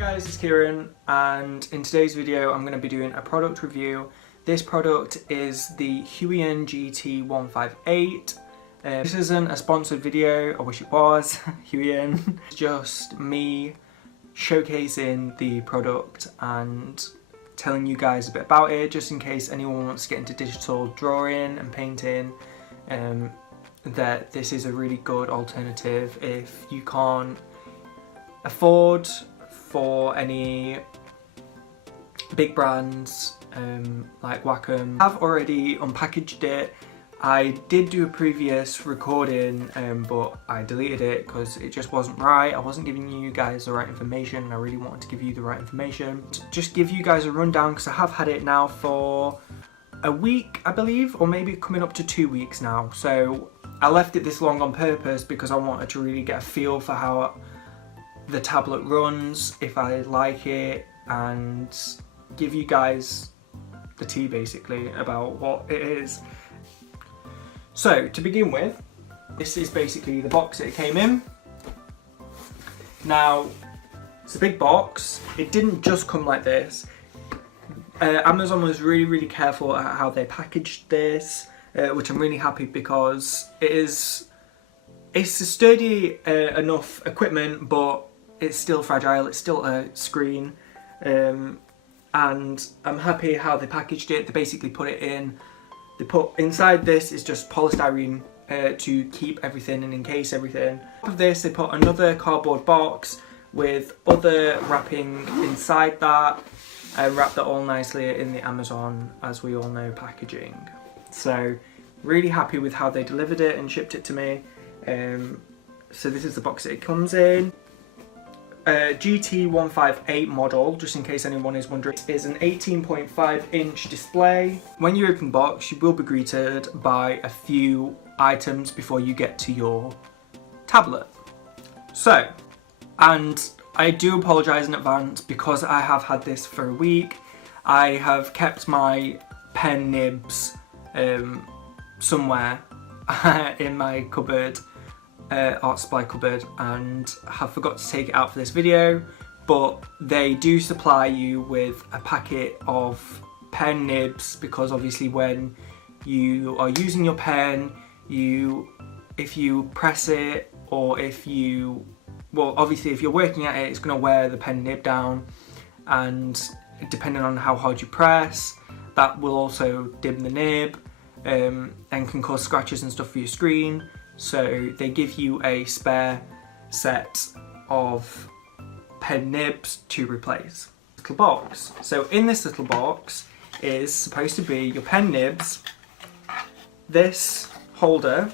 guys, it's Kieran, and in today's video I'm going to be doing a product review. This product is the Huion GT-185. This isn't a sponsored video, I wish it was, Huion. It's just me showcasing the product and telling you guys a bit about it, just in case anyone wants to get into digital drawing and painting, that this is a really good alternative if you can't afford for any big brands like Wacom. I've already unpackaged it. I did do a previous recording but I deleted it because it just wasn't right. I wasn't giving you guys the right information and I really wanted to give you the right information. Just give you guys a rundown because I have had it now for a week I believe, or maybe coming up to 2 weeks now. So I left it this long on purpose because I wanted to really get a feel for how the tablet runs, if I like it, and give you guys the tea basically about what it is. So to begin with, this is basically the box that it came in. Now it's a big box. It didn't just come like this. Amazon was really careful at how they packaged this, which I'm really happy because it's a sturdy enough equipment, but it's still fragile, it's still a screen, and I'm happy how they packaged it. They basically put it in, they put inside this is just polystyrene to keep everything and encase everything. On top of this they put another cardboard box with other wrapping inside that and wrapped that all nicely in the Amazon, as we all know, packaging. So really happy with how they delivered it and shipped it to me. So this is the box that it comes in. GT-158 model, just in case anyone is wondering, is an 18.5 inch display. When you open the box, you will be greeted by a few items before you get to your tablet. So, and I do apologise in advance because I have had this for a week. I have kept my pen nibs somewhere in my cupboard, art supply cupboard, and have forgot to take it out for this video, but they do supply you with a packet of pen nibs because obviously when you are using your pen, if you press it, or well obviously if you're working at it, it's going to wear the pen nib down, and depending on how hard you press, that will also dim the nib and can cause scratches and stuff for your screen. So they give you a spare set of pen nibs to replace. Little box. So in this little box is supposed to be your pen nibs. This holder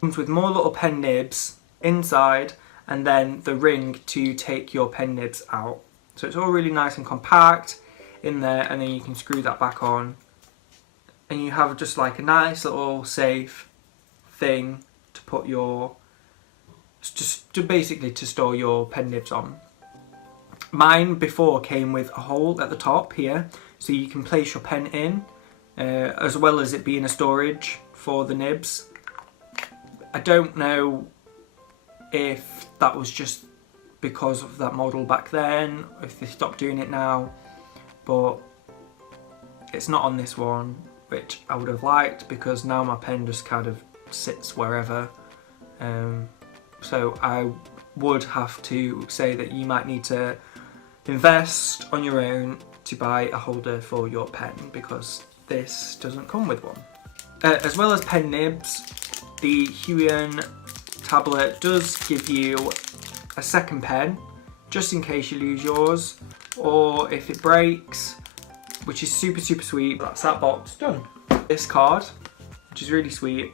comes with more little pen nibs inside, and then the ring to take your pen nibs out. So it's all really nice and compact in there, and then you can screw that back on, and you have just like a nice little safe thing to put your, just basically to store your pen nibs on. Mine before came with a hole at the top here, so you can place your pen in, as well as it being a storage for the nibs. I don't know if that was just because of that model back then, if they stopped doing it now, but it's not on this one, which I would have liked because now my pen just kind of sits wherever. So I would have to say that you might need to invest on your own to buy a holder for your pen, because this doesn't come with one. As well as pen nibs, the Huion tablet does give you a second pen just in case you lose yours or if it breaks, which is super sweet. That's that box done. This card, which is really sweet,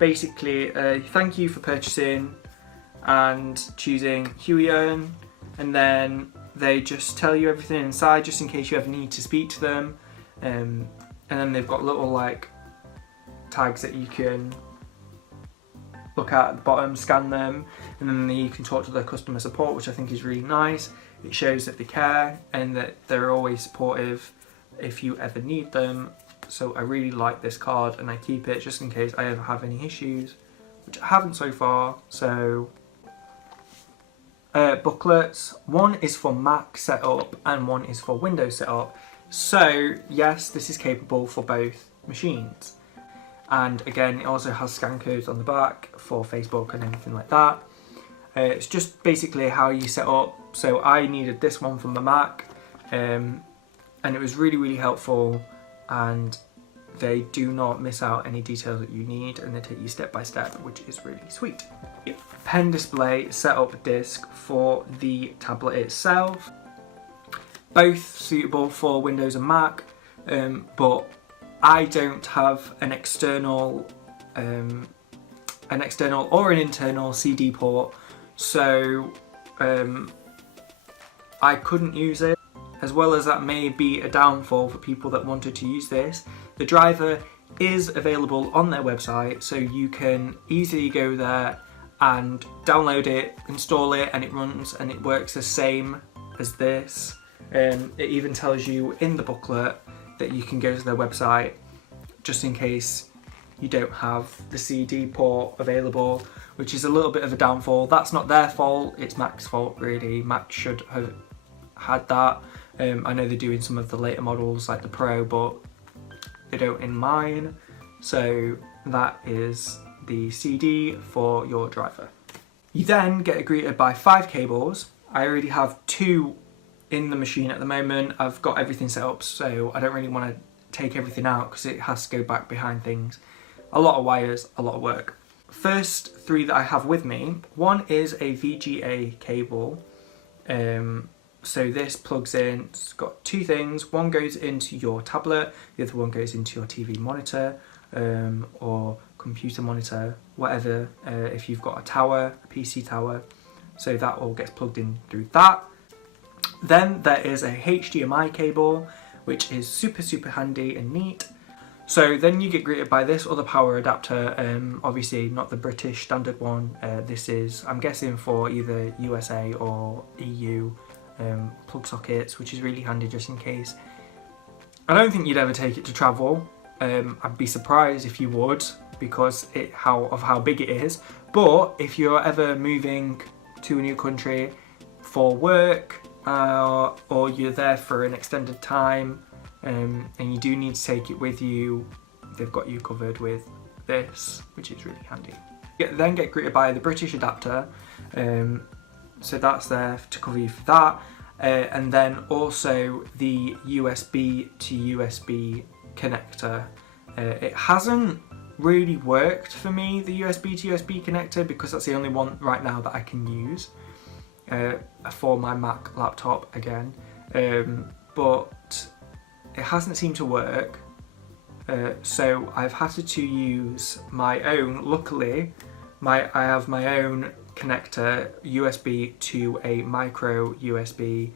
basically thank you for purchasing and choosing Huion, and then they just tell you everything inside just in case you ever need to speak to them, and then they've got little like tags that you can look at the bottom, scan them, and then you can talk to their customer support, which I think is really nice. It shows that they care and that they're always supportive if you ever need them. So I really like this card and I keep it just in case I ever have any issues, which I haven't so far, so booklets. One is for Mac setup and one is for Windows setup. So yes, this is capable for both machines. And again, it also has scan codes on the back for Facebook and anything like that. It's just basically how you set up. So I needed this one from the Mac, and it was really helpful, and they do not miss out any details that you need, and they take you step by step, which is really sweet. Pen display setup disc for the tablet itself. Both suitable for Windows and Mac, but I don't have an external or an internal CD port, so I couldn't use it. As well as that may be a downfall for people that wanted to use this, the driver is available on their website, so you can easily go there and download it, install it, and it runs and it works the same as this. It even tells you in the booklet that you can go to their website just in case you don't have the CD port available, which is a little bit of a downfall. That's not their fault, it's Mac's fault really. Mac should have had that. I know they do in some of the later models like the Pro, but they don't in mine. So that is the CD for your driver. You then get greeted by 5 cables. I already have 2 in the machine at the moment. I've got everything set up, so I don't really want to take everything out because it has to go back behind things. A lot of wires, a lot of work. First 3 that I have with me, one is a VGA cable. So this plugs in, it's got 2 things. One goes into your tablet, the other one goes into your TV monitor or computer monitor, whatever, if you've got a tower, a PC tower. So that all gets plugged in through that. Then there is a HDMI cable, which is super handy and neat. So then you get greeted by this other power adapter, obviously not the British standard one. This is, I'm guessing, for either USA or EU plug sockets, which is really handy just in case. I don't think you'd ever take it to travel. I'd be surprised if you would, because of how big it is. But if you're ever moving to a new country for work, or you're there for an extended time, and you do need to take it with you, they've got you covered with this, which is really handy. You then get greeted by the British adapter, so that's there to cover you for that, and then also the USB to USB connector. It hasn't really worked for me, the USB to USB connector, because that's the only one right now that I can use for my Mac laptop again, but it hasn't seemed to work, so I've had to use my own. Luckily I have my own connector, USB to a micro USB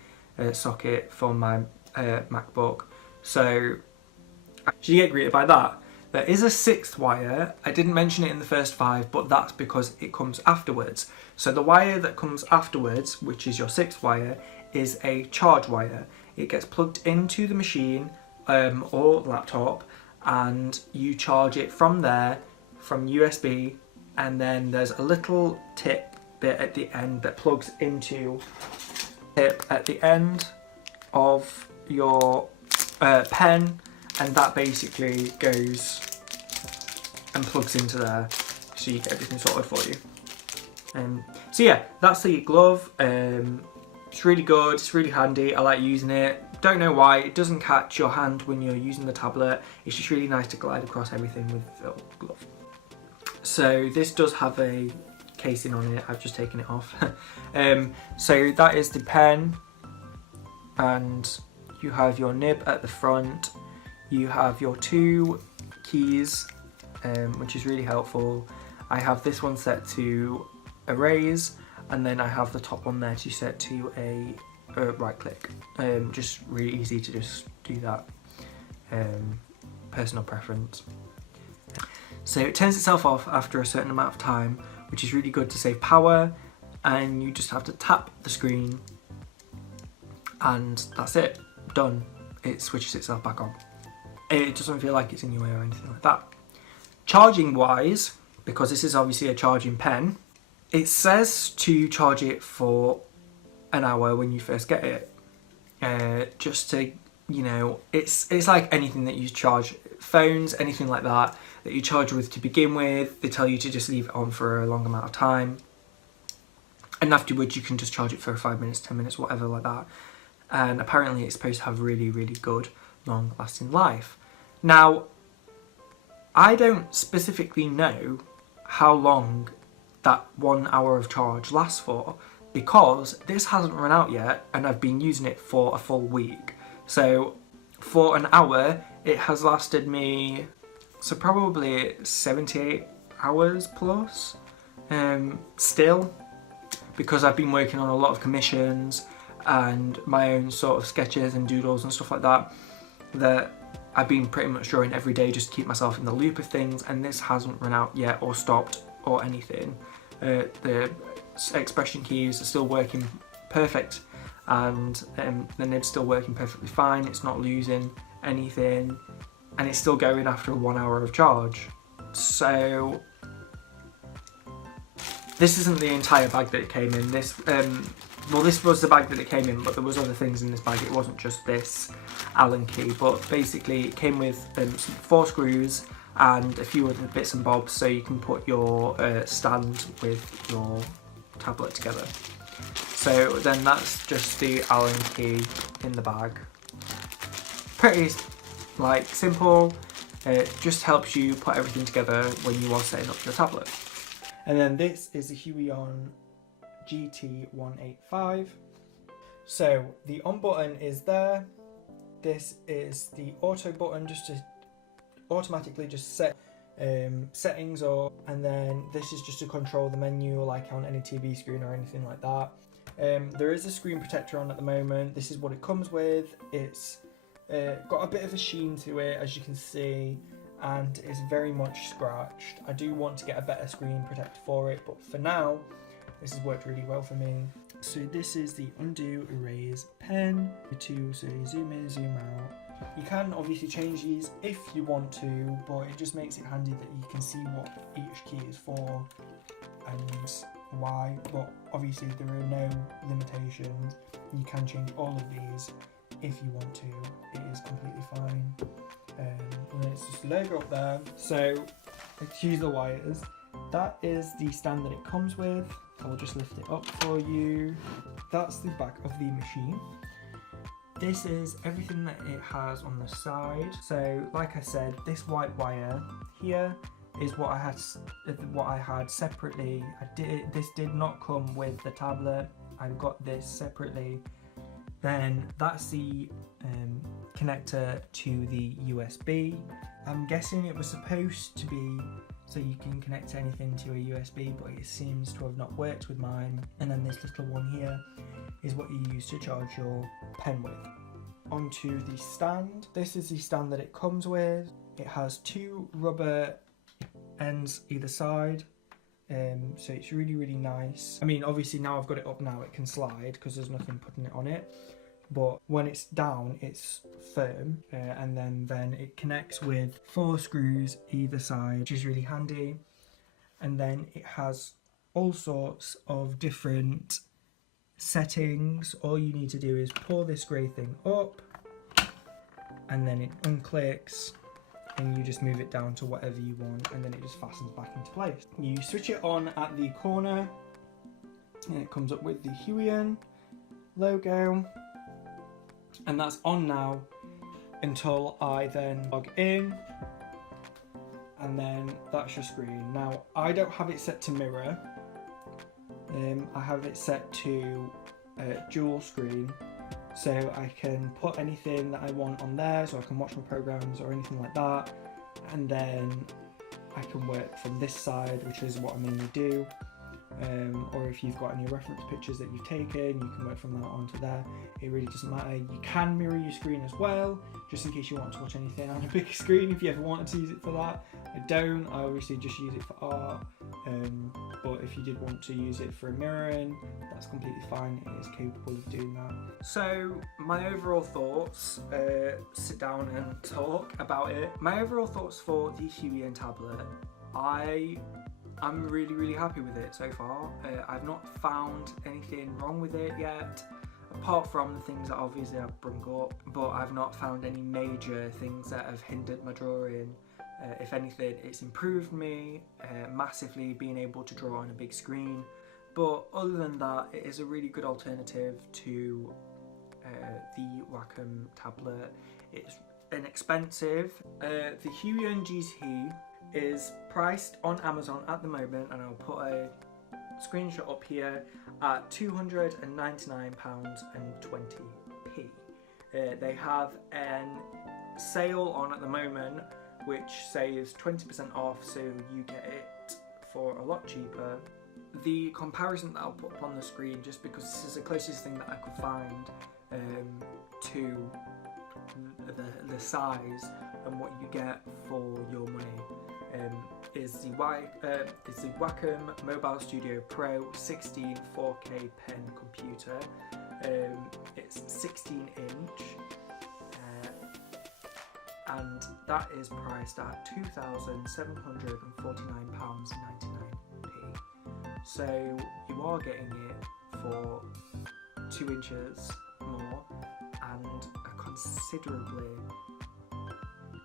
socket for my MacBook, so you get greeted by that. There is a 6th wire. I didn't mention it in the first 5, but that's because it comes afterwards. So the wire that comes afterwards, which is your 6th wire, is a charge wire. It gets plugged into the machine or laptop, and you charge it from there, from USB, and then there's a little tip bit at the end that plugs into tip at the end of your pen, and that basically goes and plugs into there, so you get everything sorted for you. So yeah, that's the glove. It's really good, it's really handy, I like using it. Don't know why, it doesn't catch your hand when you're using the tablet. It's just really nice to glide across everything with the glove. So this does have a casing on it, I've just taken it off. So that is the pen, and you have your nib at the front. You have your 2 keys, which is really helpful. I have this one set to erase, and then I have the top one there to set to a right click. Just really easy to just do that. Personal preference. So it turns itself off after a certain amount of time, which is really good to save power, and you just have to tap the screen and that's it, done. It switches itself back on. It doesn't feel like it's in your way or anything like that. Charging wise, because this is obviously a charging pen, it says to charge it for an hour when you first get it, just to, you know, it's like anything that you charge phones, anything like that you charge with to begin with. They tell you to just leave it on for a long amount of time, and afterwards you can just charge it for 5 minutes, 10 minutes, whatever like that. And apparently it's supposed to have really, really good long lasting life. Now, I don't specifically know how long that 1 hour of charge lasts for, because this hasn't run out yet and I've been using it for a full week. So for an hour it has lasted me, so probably 78 hours plus, still, because I've been working on a lot of commissions and my own sort of sketches and doodles and stuff like that, that I've been pretty much drawing every day just to keep myself in the loop of things, and this hasn't run out yet or stopped or anything. The expression keys are still working perfect, and the nib's still working perfectly fine. It's not losing anything, and it's still going after 1 hour of charge. So this isn't the entire bag that it came in. This well, this was the bag that it came in, but there was other things in this bag. It wasn't just this Allen key, but basically it came with 4 screws and a few other bits and bobs, so you can put your stand with your tablet together. So then that's just the Allen key in the bag. Pretty like simple. It just helps you put everything together when you are setting up your tablet. And then this is a Huion GT-185. So the on button is there. This is the auto button, just to automatically just set settings up, and then this is just to control the menu like on any TV screen or anything like that. There is a screen protector on at the moment. This is what it comes with. It's got a bit of a sheen to it, as you can see, and it's very much scratched. I do want to get a better screen protector for it, but for now this has worked really well for me. So this is the undo erase pen to say zoom in, zoom out. You can obviously change these if you want to, but it just makes it handy that you can see what each key is for and why. But obviously there are no limitations. You can change all of these if you want to. It is completely fine. And then it's just logo up there. So let's use the wires. That is the stand that it comes with. I will just lift it up for you. That's the back of the machine. This is everything that it has on the side. So like I said, this white wire here is what I had separately. This did not come with the tablet. I got this separately. Then that's the connector to the USB. I'm guessing it was supposed to be so you can connect anything to a USB, but it seems to have not worked with mine. And then this little one here is what you use to charge your pen with. Onto the stand. This is the stand that it comes with. It has 2 rubber ends either side, so it's really, really nice. I mean, obviously now I've got it up now, it can slide because there's nothing putting it on it. But when it's down, it's firm, and then it connects with 4 screws either side, which is really handy. And then it has all sorts of different settings. All you need to do is pull this grey thing up, and then it unclicks, and you just move it down to whatever you want, and then it just fastens back into place. You switch it on at the corner, and it comes up with the Huion logo. And that's on now until I then log in, and then that's your screen. Now I don't have it set to mirror, I have it set to dual screen, so I can put anything that I want on there, so I can watch my programs or anything like that, and then I can work from this side, which is what I mainly do. Or if you've got any reference pictures that you've taken, you can work from that onto there. It really doesn't matter. You can mirror your screen as well, just in case you want to watch anything on a big screen if you ever wanted to use it for that. I don't. I obviously just use it for art, but if you did want to use it for mirroring, that's completely fine. It is capable of doing that. So my overall thoughts, sit down and talk about it. My overall thoughts for the Huion tablet, I I'm really happy with it so far. I've not found anything wrong with it yet, apart from the things that obviously I've brung up, but I've not found any major things that have hindered my drawing. If anything, it's improved me massively, being able to draw on a big screen. But other than that, it is a really good alternative to the Wacom tablet. It's inexpensive. The Huion GT is priced on Amazon at the moment, and I'll put a screenshot up here, at £299.20. They have a sale on at the moment which saves 20% off, so you get it for a lot cheaper. The comparison that I'll put up on the screen, just because this is the closest thing that I could find to the size and what you get for your money, is the Wacom Mobile Studio Pro 16 4K pen computer. It's 16 inch and that is priced at £2,749.99. So you are getting it for 2 inches more and a considerably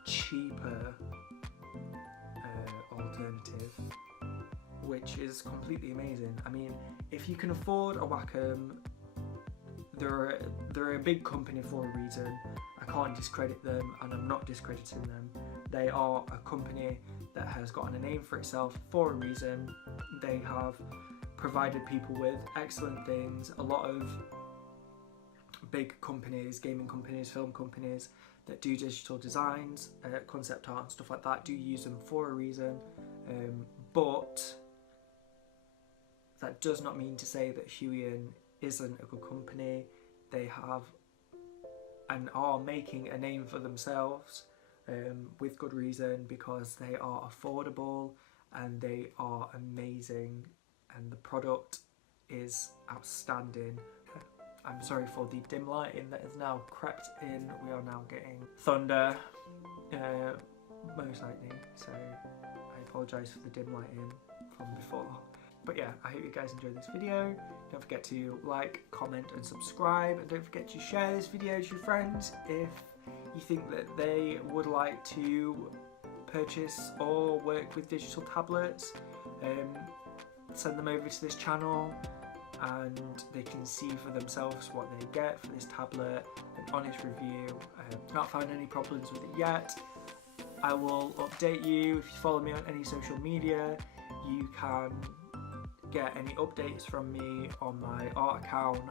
cheaper alternative, which is completely amazing. I mean, if you can afford a Wacom, they're a big company for a reason. I can't discredit them, and I'm not discrediting them. They are a company that has gotten a name for itself for a reason. They have provided people with excellent things. A lot of big companies, gaming companies, film companies that do digital designs, concept art and stuff like that, do use them for a reason. But that does not mean to say that Huion isn't a good company. They have and are making a name for themselves with good reason, because they are affordable and they are amazing and the product is outstanding. I'm sorry for the dim lighting that has now crept in. We are now getting thunder, most likely, so I apologise for the dim lighting from before. But yeah, I hope you guys enjoyed this video. Don't forget to like, comment and subscribe, and don't forget to share this video to your friends if you think that they would like to purchase or work with digital tablets. Send them over to this channel and they can see for themselves what they get for this tablet, an honest review. I've not found any problems with it yet. I will update you. If you follow me on any social media, you can get any updates from me on my art account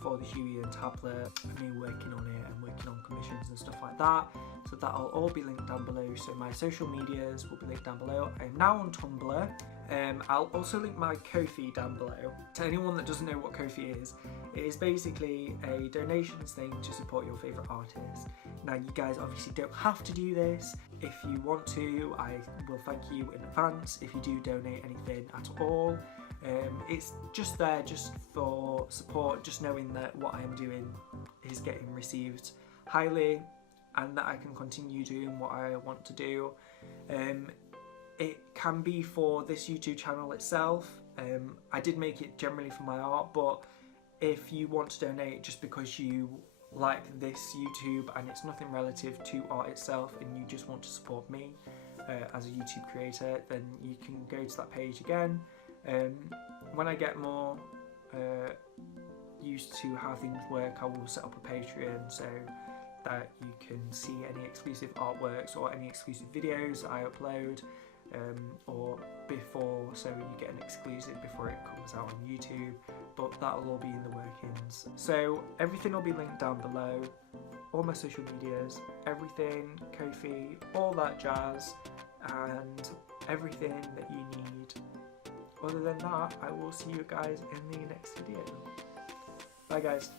for the Huion tablet, and me working on it and working on commissions and stuff like that. So that'll all be linked down below. So my social medias will be linked down below. I am now on Tumblr. I'll also link my Ko-fi down below. To anyone that doesn't know what Ko-fi is, it is basically a donations thing to support your favourite artist. Now you guys obviously don't have to do this. If you want to, I will thank you in advance if you do donate anything at all. It's just there just for support, just knowing that what I am doing is getting received highly and that I can continue doing what I want to do. It can be for this YouTube channel itself. I did make it generally for my art, but if you want to donate just because you like this YouTube and it's nothing relative to art itself and you just want to support me as a YouTube creator, then you can go to that page again. When I get more used to how things work, I will set up a Patreon so that you can see any exclusive artworks or any exclusive videos I upload, or before, so you get an exclusive before it comes out on YouTube, but that'll all be in the workings. So everything will be linked down below, all my social medias, everything, Ko-fi, all that jazz, and everything that you need. Other than that, I will see you guys in the next video. Bye guys.